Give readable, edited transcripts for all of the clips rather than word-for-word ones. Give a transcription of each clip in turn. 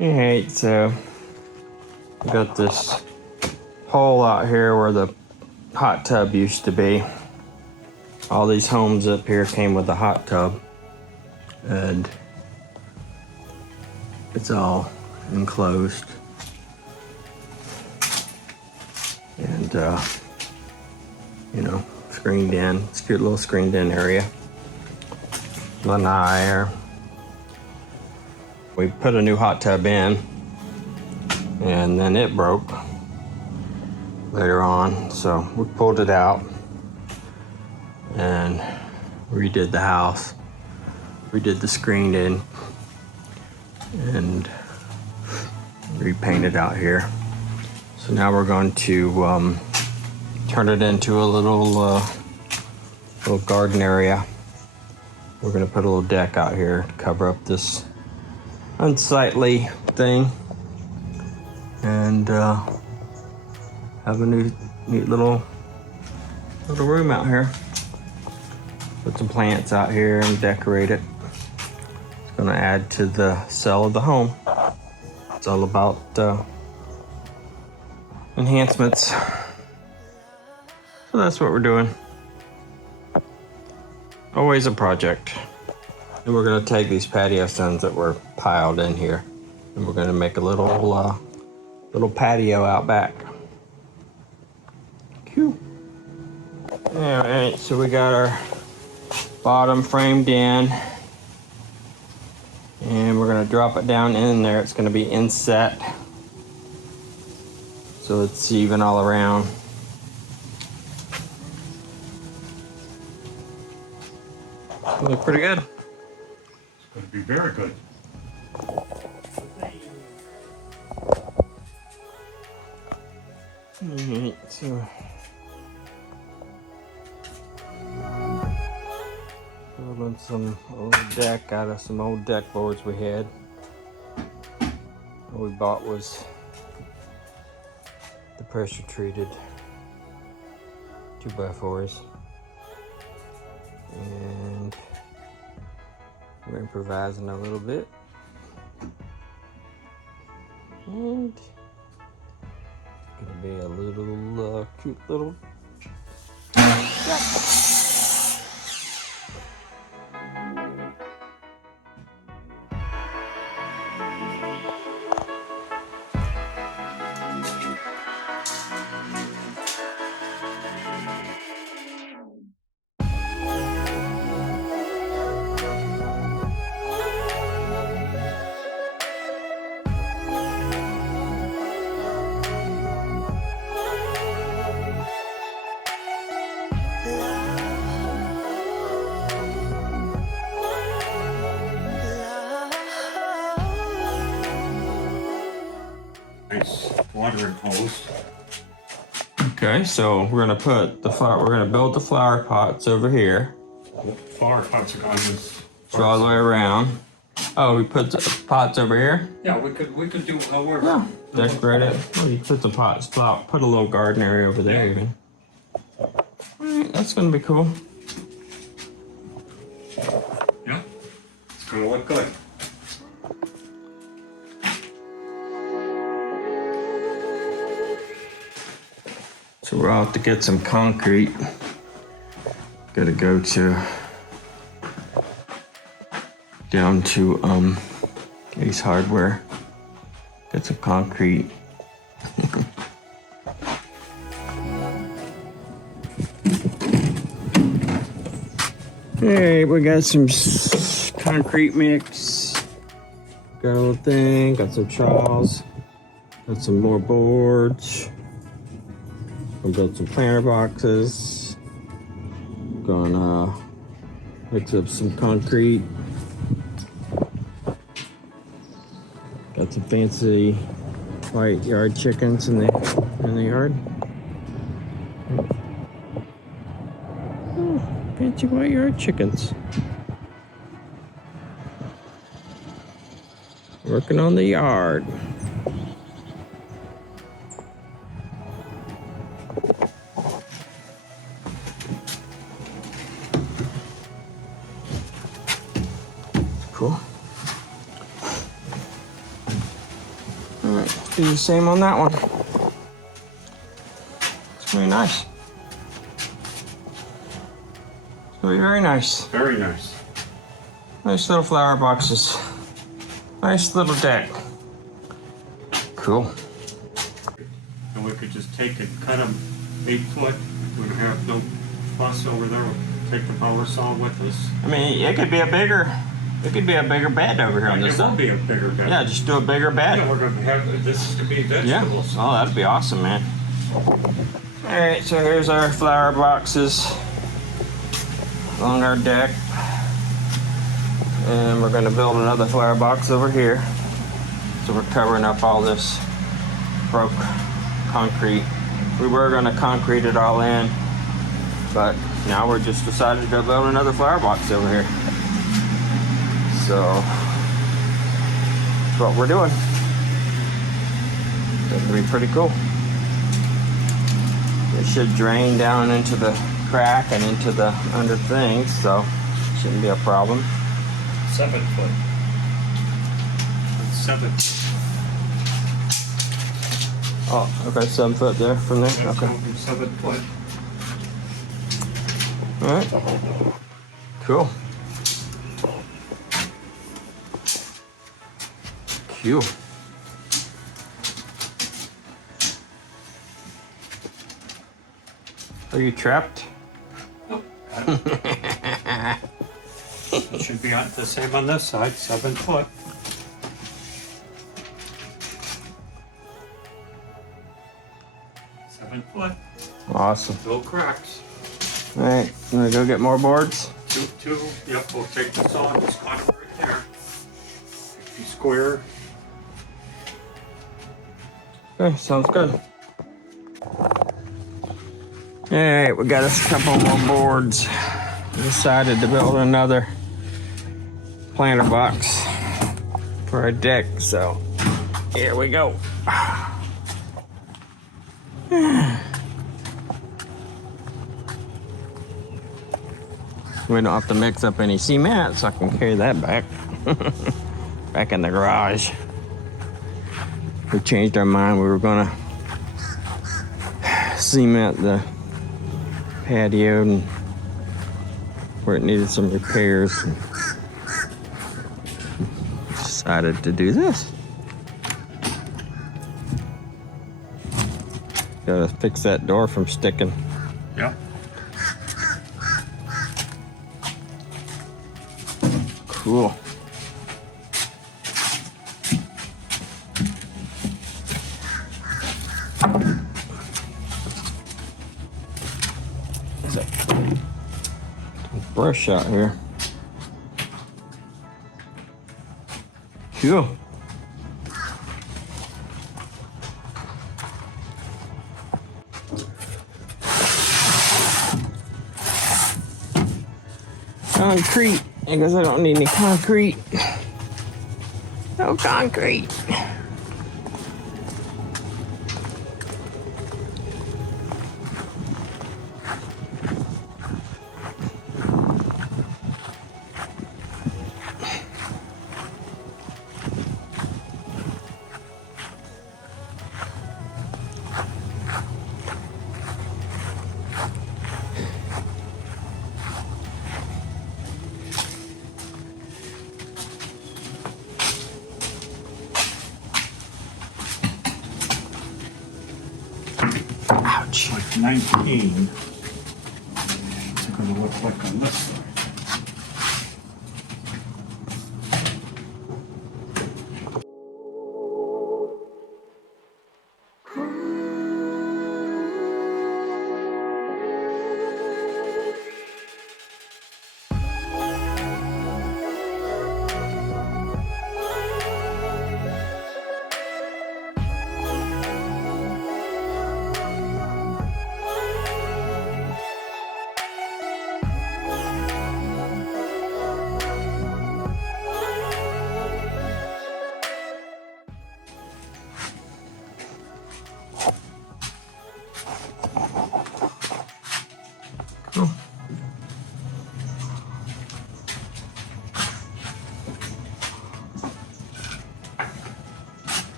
Alright, so we got this hole out here where the hot tub used to be. All these homes up here came with a hot tub, and it's all enclosed. And you know, screened in. It's a cute little screened in area. Lanai. We put a new hot tub in, and then it broke later on, so we pulled it out and redid the house, redid the screened in, and repainted out here. So now we're going to turn it into a little garden area. We're going to put a little deck out here to cover up this unsightly thing, and have a neat little room out here. Put some plants out here and decorate it. It's going to add to the sell of the home. It's all about enhancements. So that's what we're doing. Always a project. And we're gonna take these patio stones that were piled in here, and we're gonna make a little patio out back. Cute. All right, so we got our bottom framed in, and we're gonna drop it down in there. It's gonna be inset, so it's even all around. Look pretty good. It's going to be very good. Alright, so building some old deck out of some old deck boards we had. What we bought was the pressure treated 2x4s, and we're improvising a little bit, and it's gonna be a little cute little deck. Nice watering hose. Okay, so we're gonna put the flower. We're gonna build the flower pots over here. The flower pots are on this. So all the way around. Oh, we put the pots over here. Yeah, we could do however. Yeah, decorate it. Well, you put the pots. Put a little garden area over there even. All right, that's gonna be cool. Yeah, it's gonna look good. So we're out to get some concrete. Gotta go down to Ace Hardware. Get some concrete. Hey, we got some concrete mix. Got a little thing. Got some trowels. Got some more boards. Gonna build some planter boxes. Gonna mix up some concrete. Got some fancy white yard chickens in the yard. Oh, fancy white yard chickens. Working on the yard. Cool. Do the same on that one. It's gonna be nice. It's gonna be very nice. Very nice. Nice little flower boxes. Nice little deck. Cool. And we could just take it, cut them 8 foot. We would have no fuss over there. We'll take the power saw with us. I mean, it could be a bigger bed over here on this It will side. be a bigger bed. Yeah, just do a bigger bed. Yeah, we're gonna have this to be Yeah. vegetables. Oh, that'd be awesome, man. All right, so here's our flower boxes along our deck. And we're gonna build another flower box over here. So we're covering up all this broke concrete. We were gonna concrete it all in, but now we're just decided to go build another flower box over here. So that's what we're doing. It's gonna be pretty cool. It should drain down into the crack and into the under things, so shouldn't be a problem. 7 foot. 7. Oh, okay, 7 foot there from there. Yeah, Okay. 7 foot. All right. Cool. Cool. Are you trapped? Nope. It should be the same on this side, 7 foot. Awesome. No cracks. All right, I'm gonna go get more boards. Two. Yep, we'll take this on. Just cut it right there. 50 square. Okay, sounds good. All right, we got us a couple more boards. We decided to build another planter box for our deck, so here we go. We don't have to mix up any cement, so I can carry that back. Back in the garage. We changed our mind. We were gonna cement the patio and where it needed some repairs. Decided to do this. Gotta fix that door from sticking. Yep. Cool. There's a brush out here. Cool. Concrete. Because I don't need any concrete. No concrete. Ouch. Like 19. It's gonna look like on this side.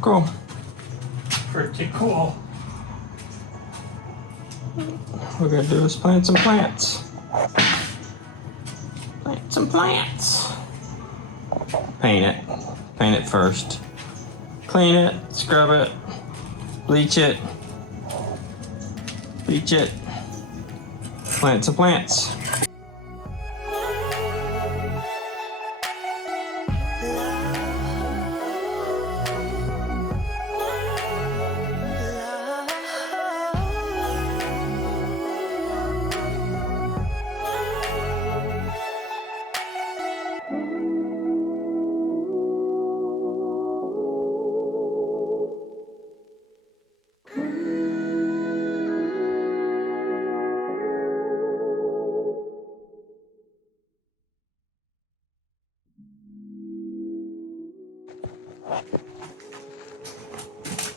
cool. Pretty cool. What we're gonna do is plant some plants. Plant some plants. Paint it. Paint it first. Clean it, scrub it, bleach it, bleach it. Plant some plants.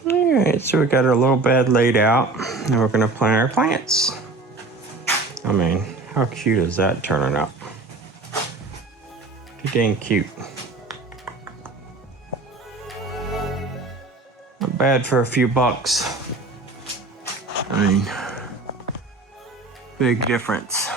Alright, so we got our little bed laid out, and we're gonna plant our plants. I mean, how cute is that turning out? Pretty dang cute. Not bad for a few bucks. I mean, big difference.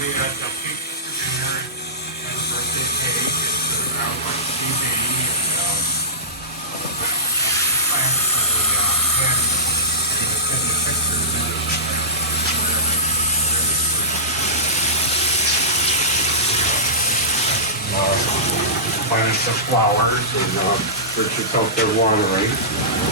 We had the pizza for dinner and a birthday cake and our lunch TV and plans for the wedding. I'm gonna send you pictures planting some flowers and Richard's out there watering.